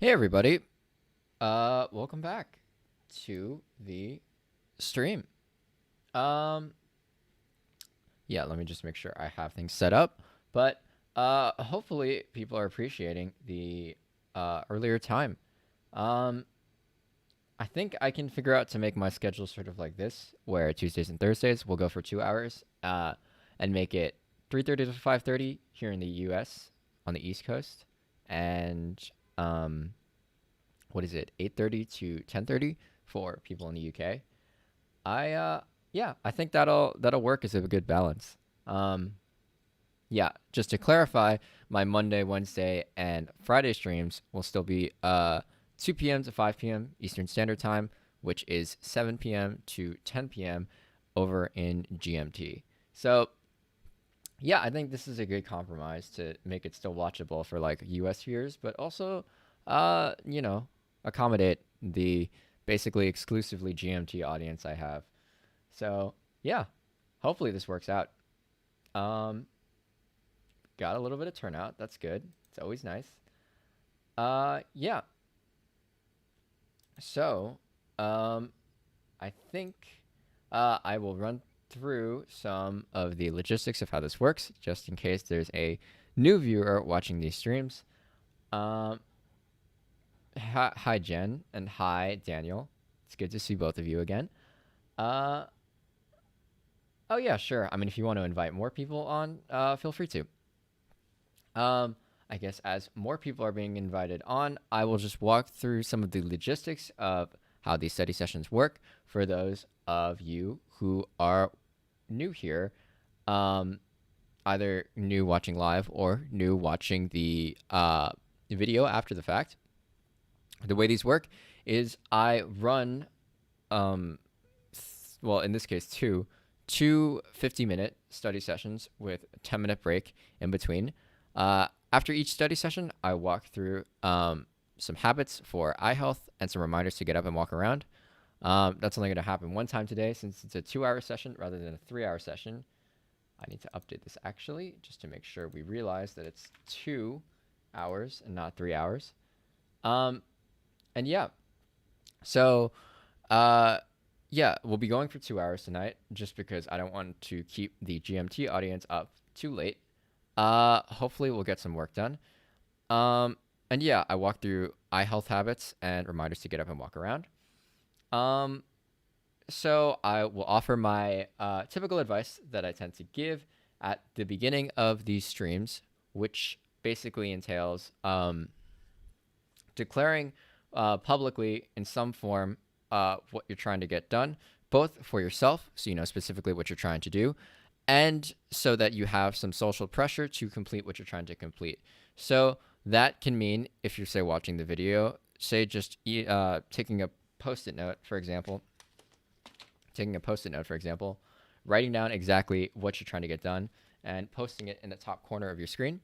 Hey everybody, welcome back to the stream. Um, yeah, let me just make sure I have things set up. But hopefully people are appreciating the earlier time. Um, I think I can figure out to make my schedule sort of like this, where Tuesdays and Thursdays we'll go for 2 hours, and make it 3:30 to 5:30 here in the U.S. on the East Coast, and um, what is it, 8:30 to 10:30 for people in the UK. Yeah, I think that'll work as a good balance. Um, yeah, just to clarify, my Monday, Wednesday, and Friday streams will still be 2 p.m. to 5 p.m. Eastern Standard Time, which is 7 p.m. to 10 p.m. over in GMT. So yeah, I think this is a good compromise to make it still watchable for like US viewers, but also, you know, accommodate the basically exclusively GMT audience I have. So yeah, hopefully this works out. Um, got a little bit of turnout. That's good. It's always nice. Yeah. So, um, I think I will run through some of the logistics of how this works, just in case there's a new viewer watching these streams. Um, hi, Jen, and hi, Daniel. It's good to see both of you again. Uh, oh yeah, sure. I mean, if you want to invite more people on, feel free to. Um, I guess as more people are being invited on, I will just walk through some of the logistics of how these study sessions work for those of you who are new here, um, either new watching live or new watching the video after the fact. The way these work is I run, um, well, in this case, two 50-minute study sessions with a 10-minute break in between. After each study session, I walk through some habits for eye health and some reminders to get up and walk around. That's only going to happen one time today since it's a 2 hour session rather than a 3 hour session. I need to update this actually just to make sure we realize that it's 2 hours and not 3 hours. Um, and yeah, so uh, yeah, we'll be going for 2 hours tonight just because I don't want to keep the GMT audience up too late. Hopefully we'll get some work done. Um, and yeah, I walk through eye health habits and reminders to get up and walk around. Um, so I will offer my typical advice that I tend to give at the beginning of these streams, which basically entails declaring publicly in some form what you're trying to get done, both for yourself, so you know specifically what you're trying to do, and so that you have some social pressure to complete what you're trying to complete. So that can mean, if you're, say, watching the video, say just taking a post-it note, for example, writing down exactly what you're trying to get done and posting it in the top corner of your screen.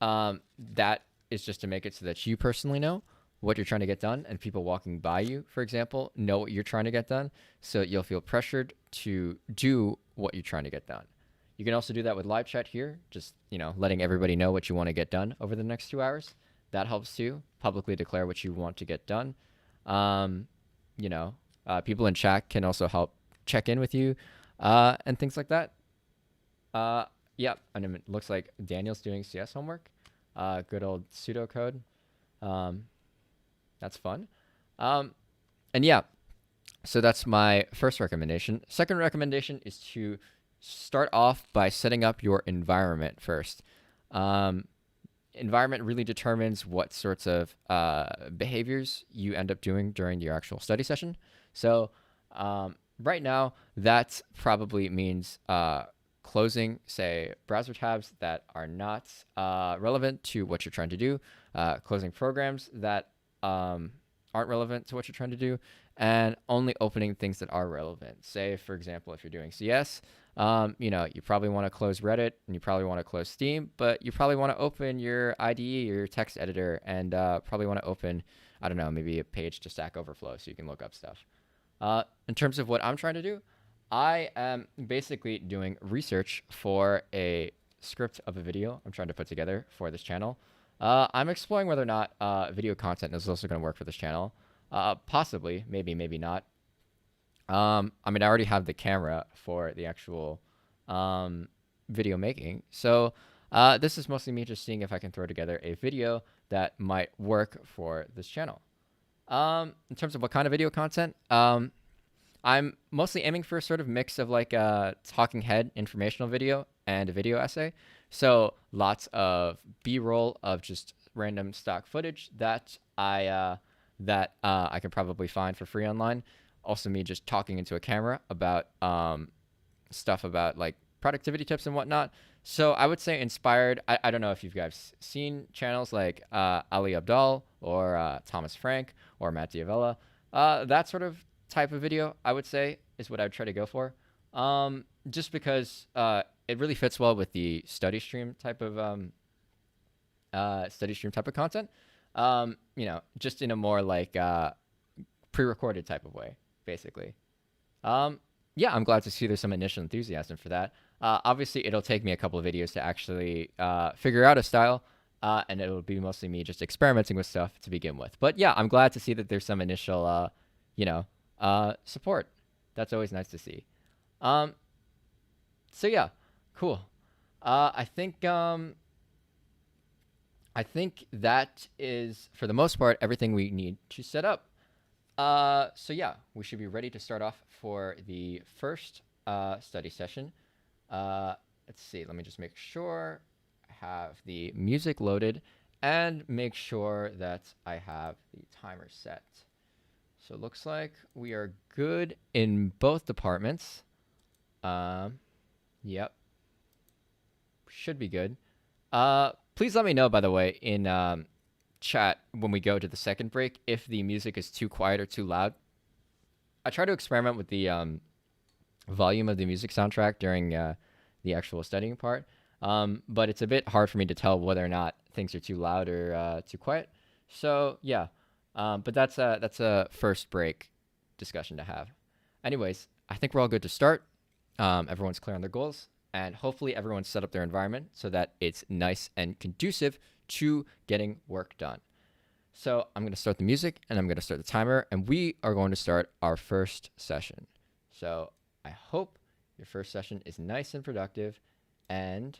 That is just to make it so that you personally know what you're trying to get done, and people walking by you, for example, know what you're trying to get done, so you'll feel pressured to do what you're trying to get done. You can also do that with live chat here, just letting everybody know what you want to get done over the next 2 hours. That helps too. Publicly declare what you want to get done. People in chat can also help check in with you, and things like that. Yeah, and it looks like Daniel's doing CS homework. Good old pseudocode. That's fun. And yeah, so that's my first recommendation. Second recommendation is to start off by setting up your environment first. Environment really determines what sorts of behaviors you end up doing during your actual study session. So right now, that probably means closing, say, browser tabs that are not relevant to what you're trying to do, closing programs that aren't relevant to what you're trying to do, and only opening things that are relevant. Say, for example, if you're doing CS, you probably want to close Reddit and you probably want to close Steam, but you probably want to open your IDE or your text editor and probably want to open, I don't know, maybe a page to Stack Overflow so you can look up stuff. In terms of what I'm trying to do, I am basically doing research for a script of a video I'm trying to put together for this channel. I'm exploring whether or not video content is also going to work for this channel. Possibly, maybe, maybe not. I mean, I already have the camera for the actual video making. So this is mostly me just seeing if I can throw together a video that might work for this channel. In terms of what kind of video content, I'm mostly aiming for a sort of mix of like a talking head informational video and a video essay. So lots of B-roll of just random stock footage that I can probably find for free online. Also, me just talking into a camera about stuff about like productivity tips and whatnot. So I would say inspired. I don't know if you've guys seen channels like Ali Abdal or Thomas Frank or Matt Diavella. That sort of type of video, I would say, is what I would try to go for. Just because it really fits well with the study stream type of content. Just in a more like pre-recorded type of way, basically. Yeah, I'm glad to see there's some initial enthusiasm for that. Obviously, it'll take me a couple of videos to actually figure out a style, and it'll be mostly me just experimenting with stuff to begin with. But yeah, I'm glad to see that there's some initial, support. That's always nice to see. So yeah, cool. I think that is, for the most part, everything we need to set up. So yeah, we should be ready to start off for the first study session. Let's see, let me just make sure I have the music loaded and make sure that I have the timer set. So it looks like we are good in both departments. Yep. Should be good. Please let me know, by the way, in chat when we go to the second break if the music is too quiet or too loud. I try to experiment with the volume of the music soundtrack during the actual studying part, but it's a bit hard for me to tell whether or not things are too loud or too quiet. So yeah, but that's a first break discussion to have. Anyways, I think we're all good to start. Everyone's clear on their goals, and hopefully everyone's set up their environment so that it's nice and conducive to getting work done. So I'm going to start the music and I'm going to start the timer, and we are going to start our first session. So I hope your first session is nice and productive, and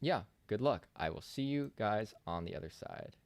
yeah, good luck. I will see you guys on the other side.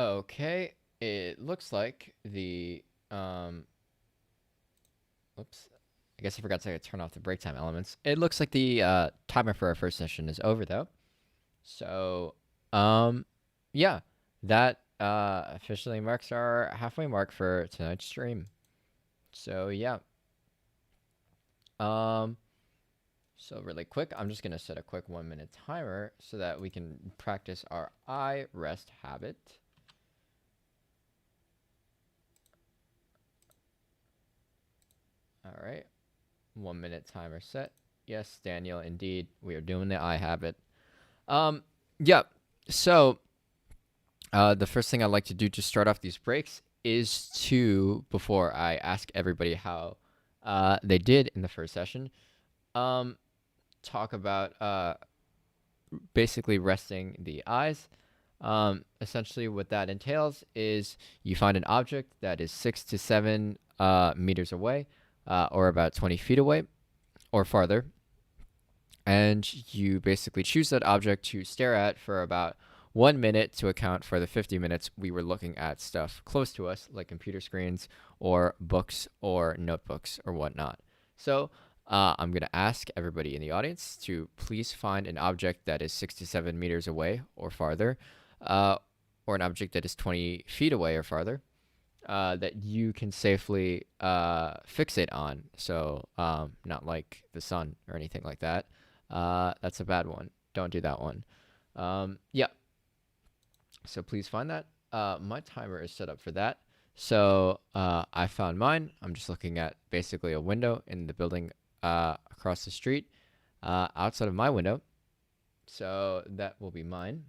Okay, it looks like the oops. I guess I forgot to turn off the break time elements. It looks like the timer for our first session is over though. So, yeah, that officially marks our halfway mark for tonight's stream. So yeah, um, so really quick, I'm just gonna set a quick 1 minute timer so that we can practice our eye rest habit. All right, 1 minute timer set. Yes, Daniel, indeed, we are doing the eye habit. Yeah. So, the first thing I'd like to do to start off these breaks is to, before I ask everybody how they did in the first session, talk about basically resting the eyes. Essentially, what that entails is you find an object that is 6 to 7 meters away, or about 20 feet away, or farther, and you basically choose that object to stare at for about 1 minute to account for the 50 minutes we were looking at stuff close to us, like computer screens or books or notebooks or whatnot. So I'm going to ask everybody in the audience to please find an object that is 6 to 7 meters away or farther, or an object that is 20 feet away or farther, that you can safely fixate on. So not like the sun or anything like that. That's a bad one. Don't do that one. Yeah. So please find that. My timer is set up for that. So I found mine. I'm just looking at basically a window in the building across the street, outside of my window. So that will be mine.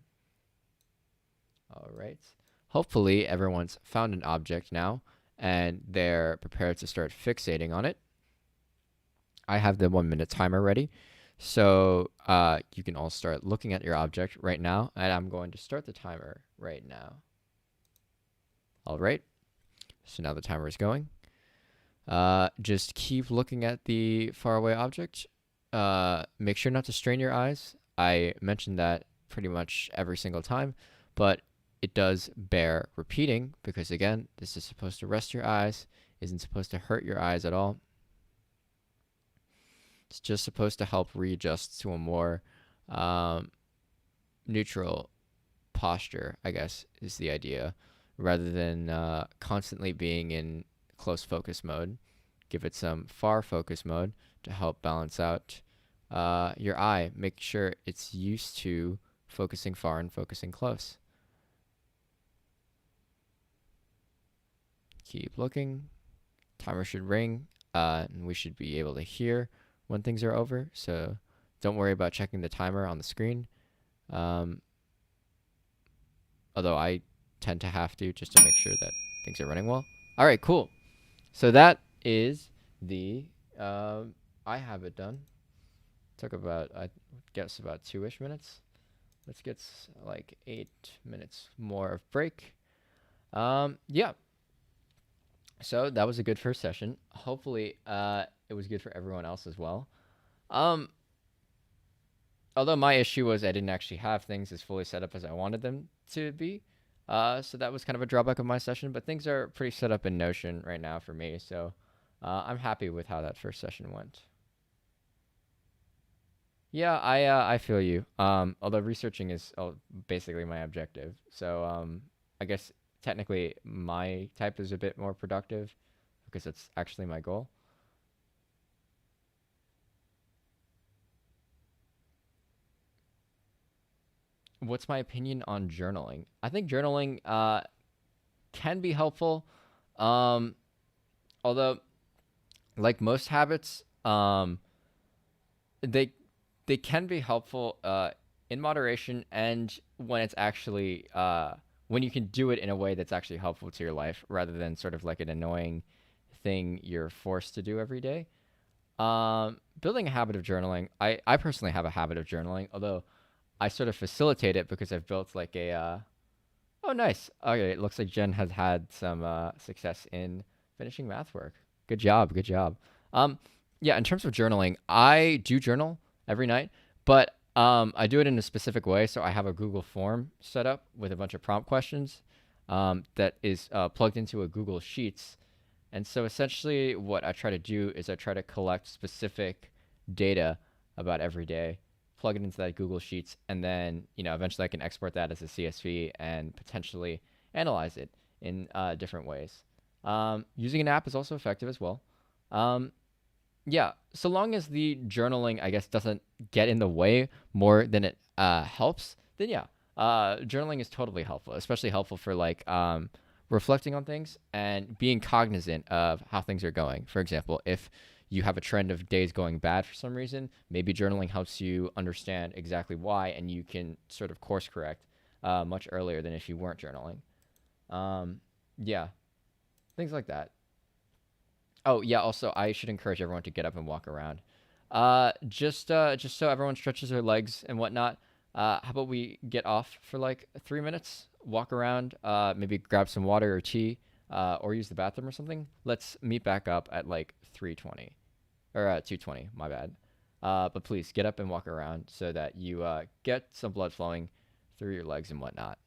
All right. Hopefully everyone's found an object now and they're prepared to start fixating on it. I have the 1 minute timer ready. So you can all start looking at your object right now, and I'm going to start the timer right now. All right. So now the timer is going. Just keep looking at the faraway object. Make sure not to strain your eyes. I mentioned that pretty much every single time, but it does bear repeating because, again, this is supposed to rest your eyes, isn't supposed to hurt your eyes at all. It's just supposed to help readjust to a more neutral posture, I guess, is the idea, rather than constantly being in close focus mode. Give it some far focus mode to help balance out your eye. Make sure it's used to focusing far and focusing close. Keep looking. Timer should ring, and we should be able to hear when things are over. So don't worry about checking the timer on the screen. Although I tend to have to, just to make sure that things are running well. All right, cool. So that is the I have it done. Took about, I guess, about 2-ish minutes. Let's get like 8 minutes more of break. Yeah. So that was a good first session. Hopefully, it was good for everyone else as well. Although my issue was I didn't actually have things as fully set up as I wanted them to be. So that was kind of a drawback of my session, but things are pretty set up in Notion right now for me. So I'm happy with how that first session went. Yeah, I feel you. Although researching is basically my objective. So I guess technically my type is a bit more productive because it's actually my goal. What's my opinion on journaling? I think journaling can be helpful. Although, like most habits, they they can be helpful in moderation and when it's actually when you can do it in a way that's actually helpful to your life rather than sort of like an annoying thing you're forced to do every day. Building a habit of journaling, I personally have a habit of journaling, although I sort of facilitate it because I've built like a oh, nice. Okay, it looks like Jen has had some success in finishing math work. Good job, good job. Yeah, in terms of journaling, I do journal every night, but I do it in a specific way. So I have a Google form set up with a bunch of prompt questions. that is plugged into a Google Sheets. And so essentially, what I try to do is I try to collect specific data about every day, plug it into that Google Sheets, and then eventually I can export that as a CSV and potentially analyze it in different ways. Using an app is also effective as well. Um, yeah, so long as the journaling, I guess, doesn't get in the way more than it helps, then yeah, journaling is totally helpful, especially helpful for like reflecting on things and being cognizant of how things are going. For example, if you have a trend of days going bad for some reason, maybe journaling helps you understand exactly why, and you can sort of course correct much earlier than if you weren't journaling. Um, yeah, things like that. Oh yeah. Also, I should encourage everyone to get up and walk around. Just so everyone stretches their legs and whatnot. How about we get off for like 3 minutes, walk around, maybe grab some water or tea, or use the bathroom or something. Let's meet back up at like 3:20 or 2:20. My bad. But please get up and walk around so that you get some blood flowing through your legs and whatnot.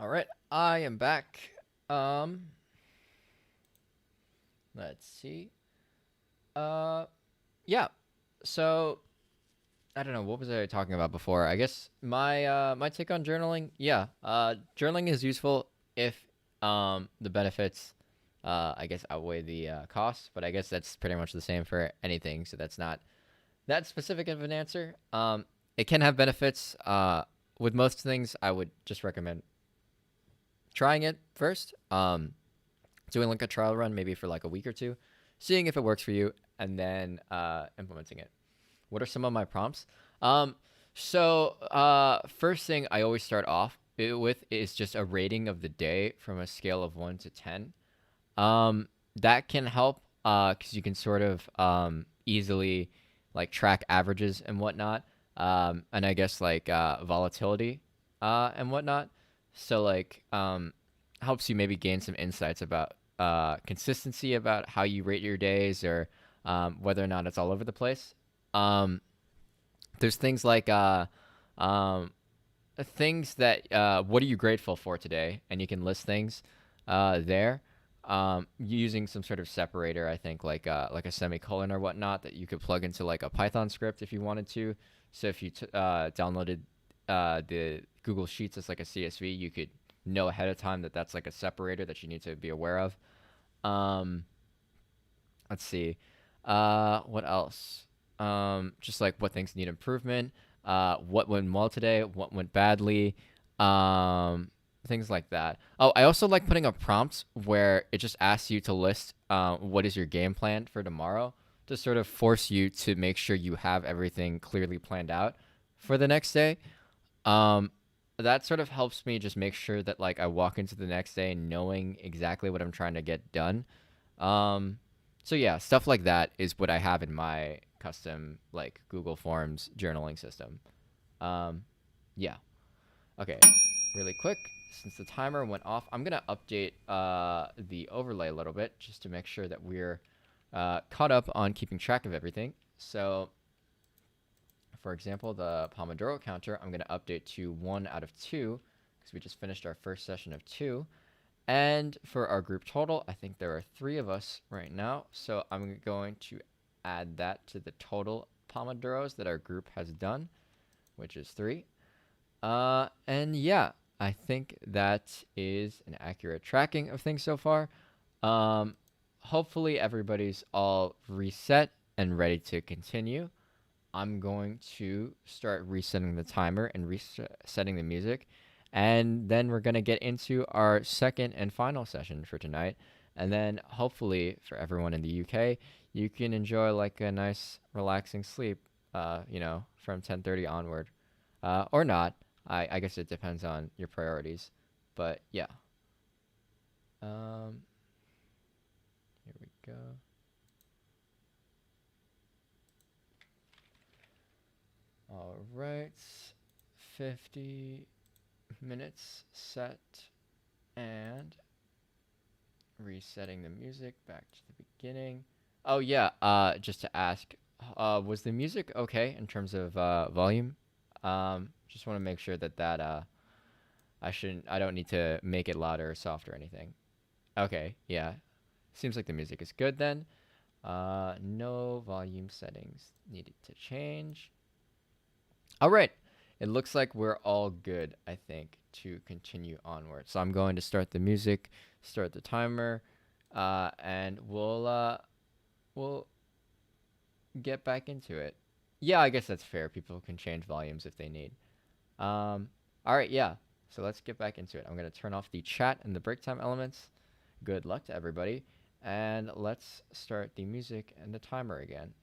All right, I am back. Um, let's see. Uh, yeah. So I don't know what was I talking about before. I guess my take on journaling. Yeah. Journaling is useful if the benefits I guess outweigh the costs, but I guess that's pretty much the same for anything. So that's not that specific of an answer. It can have benefits. With most things, I would just recommend trying it first. Doing like a trial run, maybe for like a week or two, seeing if it works for you, and then implementing it. What are some of my prompts? Um, so first thing I always start off with is just a rating of the day from a scale of 1 to 10. Um, that can help because you can sort of easily like track averages and whatnot, and I guess like volatility and whatnot. So like helps you maybe gain some insights about consistency about how you rate your days or whether or not it's all over the place. Um, there's things like um, things that what are you grateful for today, and you can list things there using some sort of separator. I think like a semicolon or whatnot that you could plug into like a Python script if you wanted to. So if you downloaded the Google Sheets as like a CSV, you could know ahead of time that that's like a separator that you need to be aware of. um, let's see. What else? Just like what things need improvement. What went well today? What went badly? Um, things like that. Oh, I also like putting up prompts where it just asks you to list what is your game plan for tomorrow to sort of force you to make sure you have everything clearly planned out for the next day. Um, that sort of helps me just make sure that like I walk into the next day knowing exactly what I'm trying to get done. um, so yeah, stuff like that is what I have in my custom like Google Forms journaling system. Um, yeah. Okay. Really quick, since the timer went off, I'm gonna update the overlay a little bit just to make sure that we're caught up on keeping track of everything. So, for example, the Pomodoro counter, I'm gonna update to 1 out of 2 because we just finished our first session of 2. And for our group total, I think there are 3 of us right now. So I'm going to add that to the total Pomodoros that our group has done, which is 3. And yeah, I think that is an accurate tracking of things so far. Um, hopefully everybody's all reset and ready to continue. I'm going to start resetting the timer and resetting the music. And then we're going to get into our second and final session for tonight. And then hopefully for everyone in the UK, you can enjoy like a nice relaxing sleep, from 10:30 onward. Or not. I guess it depends on your priorities. But yeah. Um, here we go. All right. 50 minutes set and resetting the music back to the beginning. Oh yeah, just to ask, was the music okay in terms of volume? Just want to make sure that I don't need to make it louder or soft or anything. Okay, yeah. Seems like the music is good then. No volume settings needed to change. All right. It looks like we're all good, I think, to continue onward. So I'm going to start the music, start the timer, and we'll get back into it. Yeah, I guess that's fair. People can change volumes if they need. All right, yeah. So let's get back into it. I'm going to turn off the chat and the break time elements. Good luck to everybody. And let's start the music and the timer again.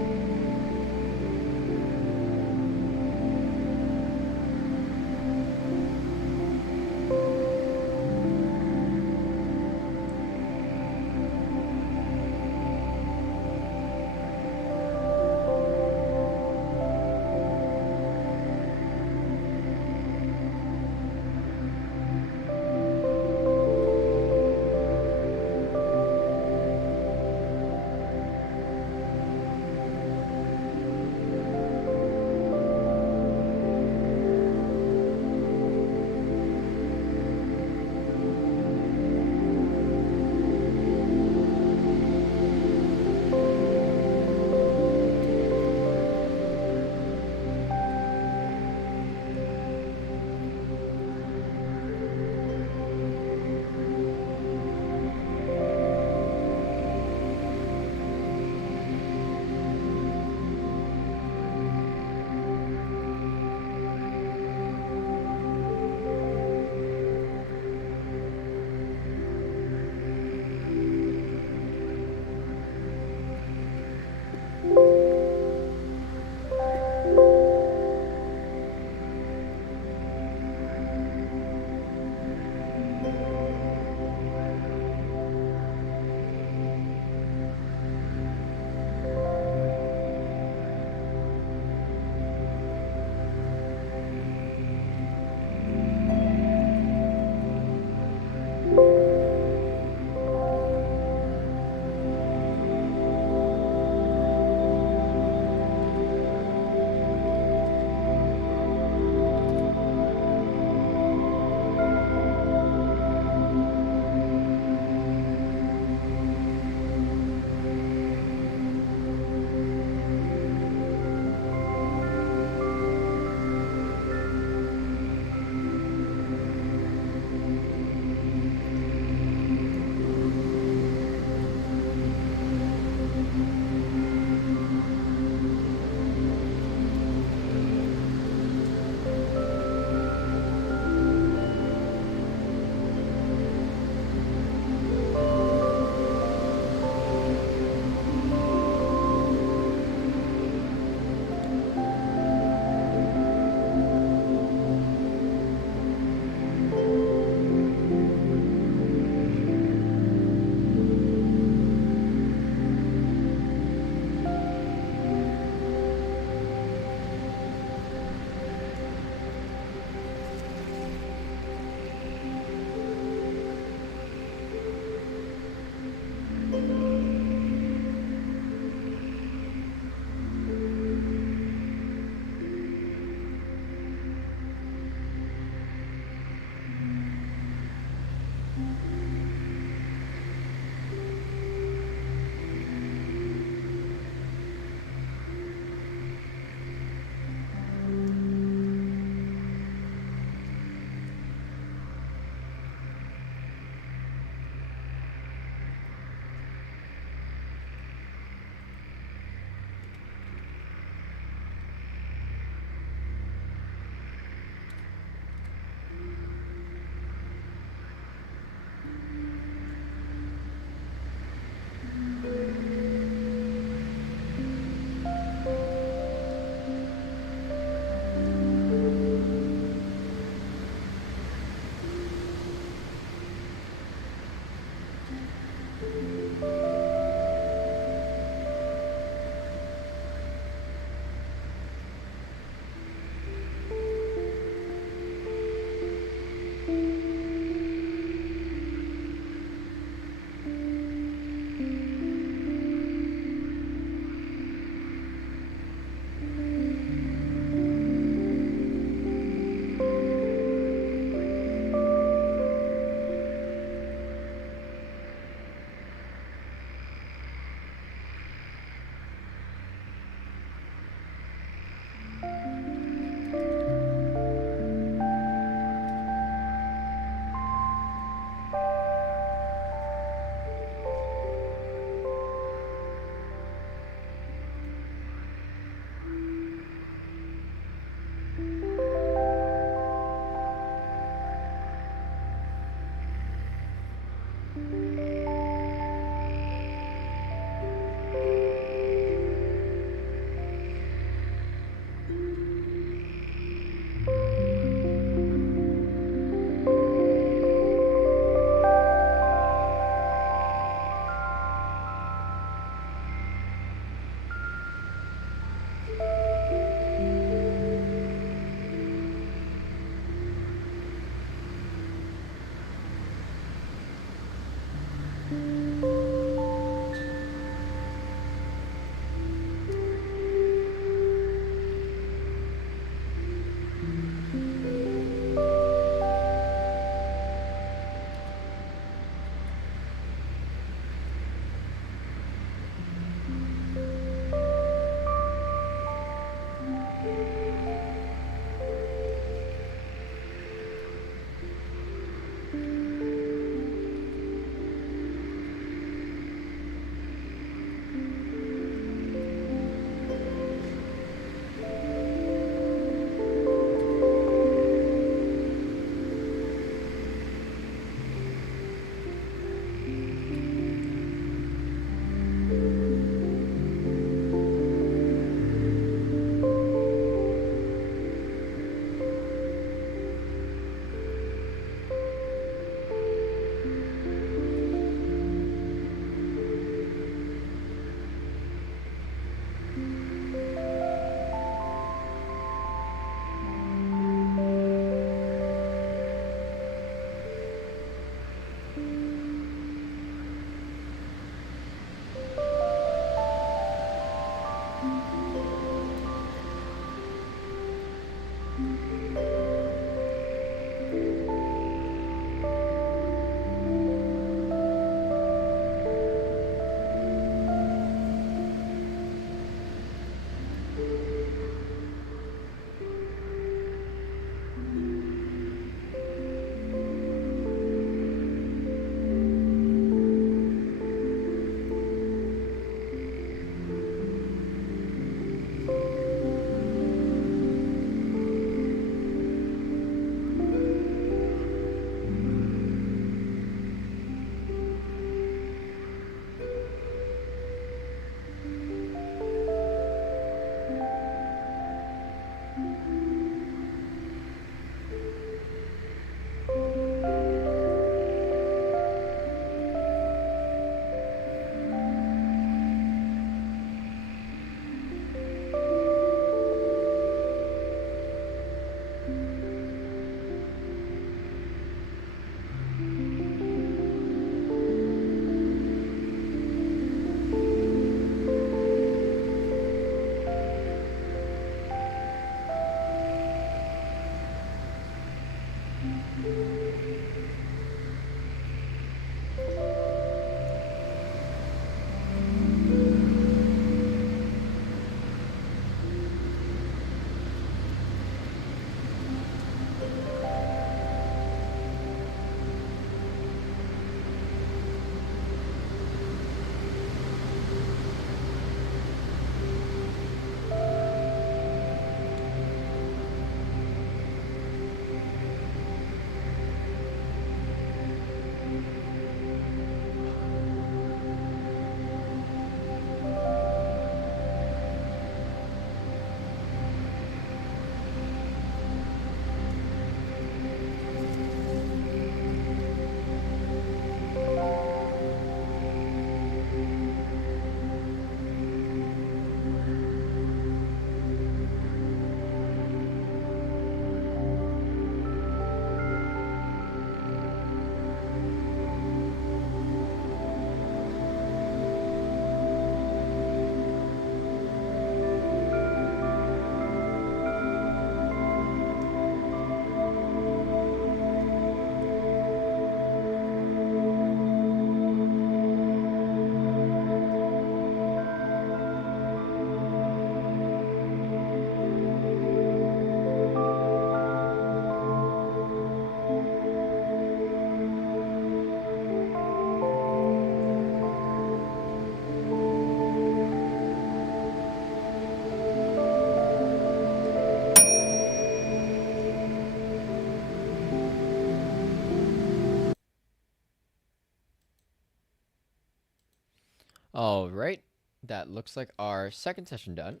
All right, that looks like our second session done.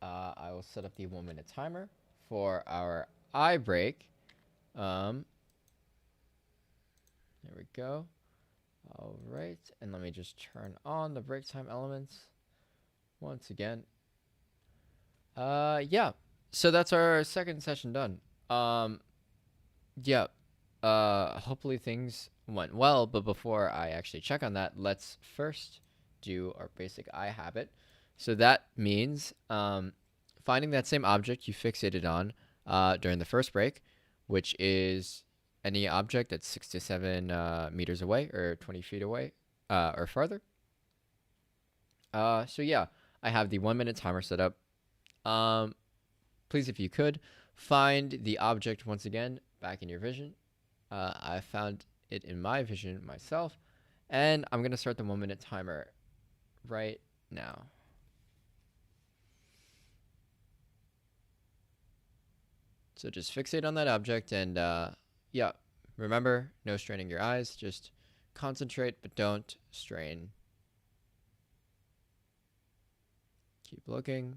I will set up the 1 minute timer for our eye break. There we go. All right, and let me just turn on the break time elements once again. Yeah, so that's our second session done. Yeah, hopefully things went well, but before I actually check on that, let's first do our basic eye habit. So that means finding that same object you fixated on during the first break, which is any object that's 6 to 7 meters away or 20 feet away or farther. So yeah, I have the 1 minute timer set up. Please, if you could, find the object once again back in your vision. I found it in my vision myself, and I'm going to start the 1 minute timer right now. So just fixate on that object, and yeah, remember, no straining your eyes, just concentrate, but don't strain. Keep looking.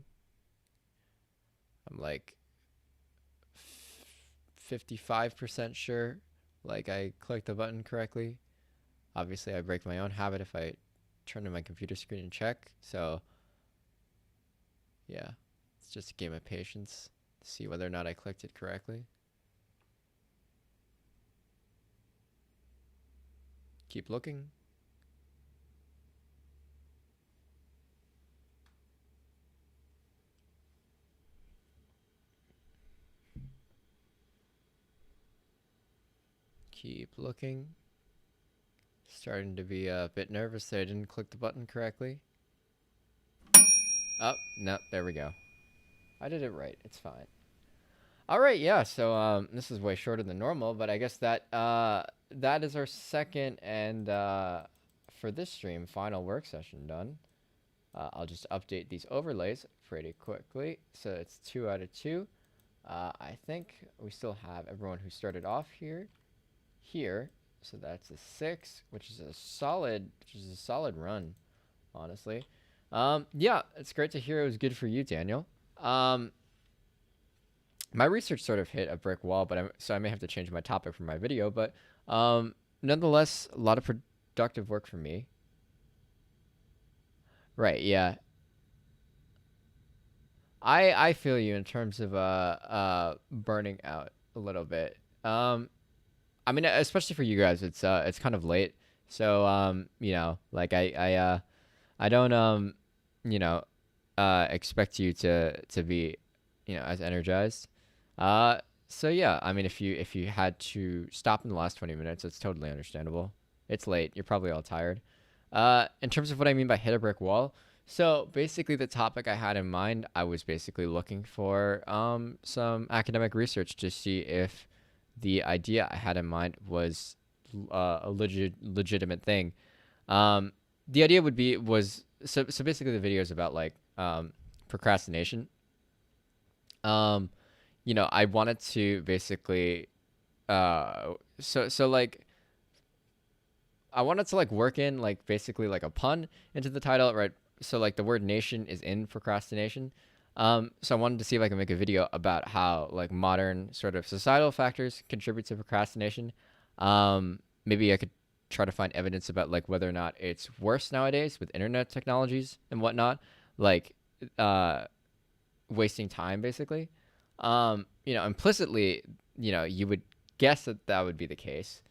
I'm like 55% sure, like I clicked the button correctly. Obviously, I break my own habit if I turn to my computer screen and check. So, yeah, it's just a game of patience to see whether or not I clicked it correctly. Keep looking. Keep looking. Starting to be a bit nervous that I didn't click the button correctly. Oh, no, there we go. I did it right. It's fine. All right, yeah. So this is way shorter than normal, but I guess that that is our second and for this stream final work session done. I'll just update these overlays pretty quickly. So it's 2 out of 2. I think we still have everyone who started off here. So that's a 6, which is a solid run, honestly. Yeah, it's great to hear it was good for you, Daniel. My research sort of hit a brick wall, but so I may have to change my topic for my video. But nonetheless, a lot of productive work for me. Right? Yeah. I feel you in terms of burning out a little bit. I mean, especially for you guys, it's kind of late, so you know, like I don't you know, expect you to be, you know, as energized. So yeah, I mean, if you had to stop in the last 20 minutes, it's totally understandable. It's late. You're probably all tired. In terms of what I mean by hit a brick wall, so basically the topic I had in mind, I was basically looking for some academic research to see if the idea I had in mind was a legitimate thing. The idea was so basically the video is about like procrastination. You know, I wanted to basically so like I wanted to like work in like basically like a pun into the title, right? So like the word nation is in procrastination. So I wanted to see if I can make a video about how like modern sort of societal factors contribute to procrastination. Maybe I could try to find evidence about like whether or not it's worse nowadays with internet technologies and whatnot, like wasting time basically. You know, implicitly, you know, you would guess that that would be the case,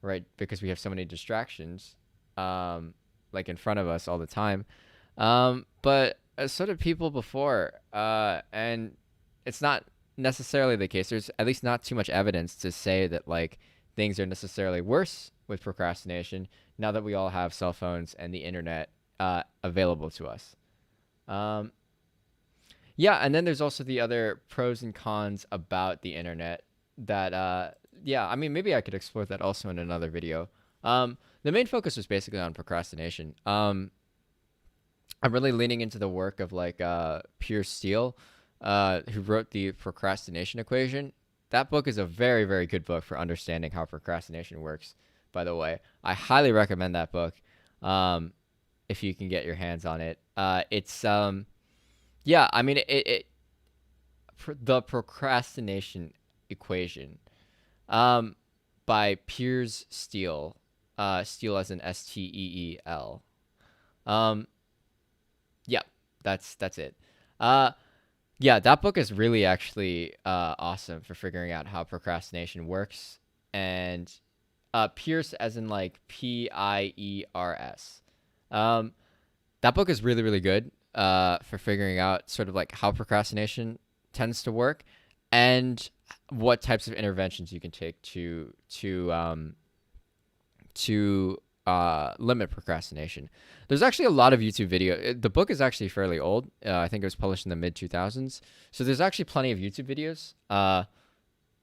right? Because we have so many distractions, like in front of us all the time. But so did people before, and it's not necessarily the case. There's at least not too much evidence to say that like things are necessarily worse with procrastination now that we all have cell phones and the internet available to us. Um, yeah, and then there's also the other pros and cons about the internet that yeah, I mean maybe I could explore that also in another video. The main focus was basically on procrastination. I'm really leaning into the work of like Pierce Steele, who wrote the Procrastination Equation. That book is a very, very good book for understanding how procrastination works. By the way, I highly recommend that book if you can get your hands on it. It's yeah, I mean the Procrastination Equation by Piers Steele, Steele as in Steel. Yeah, that's it. Yeah, that book is really actually awesome for figuring out how procrastination works, and Pierce as in like Piers. That book is really really good for figuring out sort of like how procrastination tends to work and what types of interventions you can take to limit procrastination. There's actually a lot of YouTube video. The book is actually fairly old. I think it was published in the mid 2000s. So there's actually plenty of YouTube videos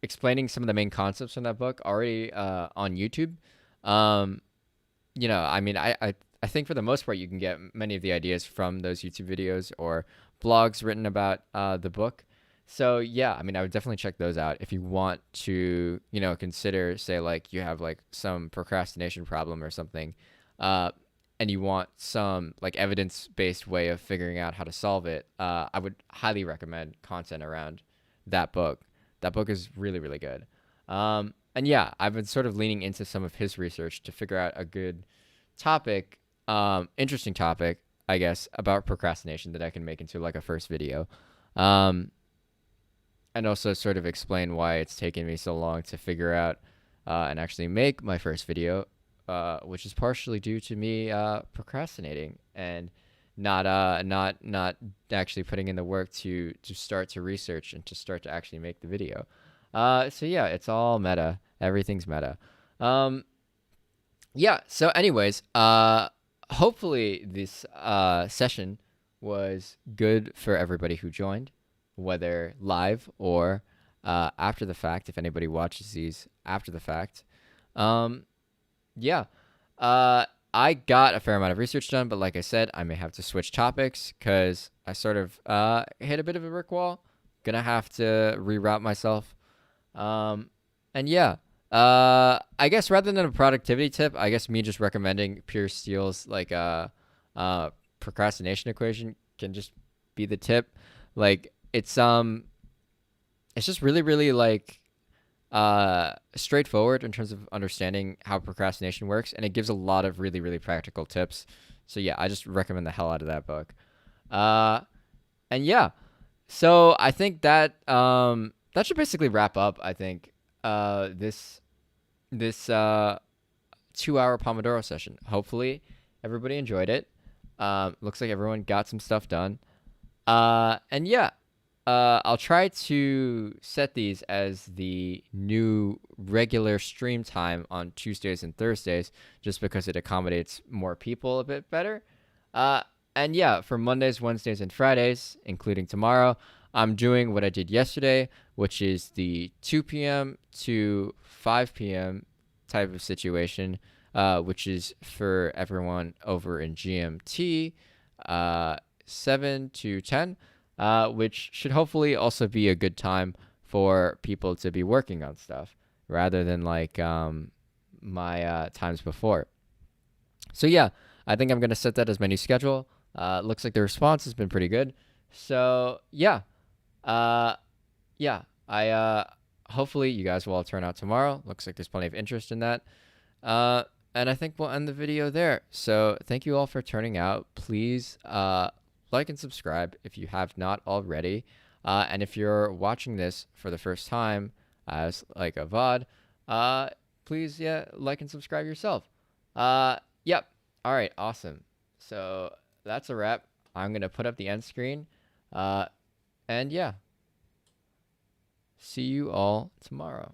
explaining some of the main concepts from that book already on YouTube. You know, I mean, I think for the most part you can get many of the ideas from those YouTube videos or blogs written about the book. So yeah, I mean, I would definitely check those out if you want to, you know, consider, say, like you have like some procrastination problem or something, and you want some like evidence-based way of figuring out how to solve it. I would highly recommend content around that book. That book is really, really good. And yeah, I've been sort of leaning into some of his research to figure out a good topic, interesting topic, I guess, about procrastination that I can make into like a first video. And also sort of explain why it's taken me so long to figure out and actually make my first video, which is partially due to me procrastinating and not actually putting in the work to start to research and to start to actually make the video. So yeah, it's all meta. Everything's meta. Yeah. So, anyways, hopefully this session was good for everybody who joined, whether live or after the fact. If anybody watches these after the fact, um, yeah. Uh, I got a fair amount of research done, but like I said, I may have to switch topics because I sort of hit a bit of a brick wall. Gonna have to reroute myself. Um, and yeah, I guess rather than a productivity tip, I guess me just recommending Pure Steel's like uh, procrastination equation can just be the tip. Like it's just really really like straightforward in terms of understanding how procrastination works, and it gives a lot of really really practical tips. So yeah, I just recommend the hell out of that book. Uh, and yeah, so I think that that should basically wrap up. I think this 2 hour Pomodoro session. Hopefully, everybody enjoyed it. Looks like everyone got some stuff done. And yeah, I'll try to set these as the new regular stream time on Tuesdays and Thursdays, just because it accommodates more people a bit better. Uh, and yeah, for Mondays, Wednesdays, and Fridays, including tomorrow, I'm doing what I did yesterday, which is the 2 p.m. to 5 p.m. type of situation, which is for everyone over in GMT, 7 to 10, which should hopefully also be a good time for people to be working on stuff rather than like my times before. So yeah, I think I'm gonna set that as my new schedule. Looks like the response has been pretty good. So yeah, uh, yeah, I hopefully you guys will all turn out tomorrow. Looks like there's plenty of interest in that. Uh, and I think we'll end the video there. So thank you all for turning out. Please like and subscribe if you have not already. And if you're watching this for the first time as like a VOD, please like and subscribe yourself. Yep. All right. Awesome. So that's a wrap. I'm gonna put up the end screen. And yeah, see you all tomorrow.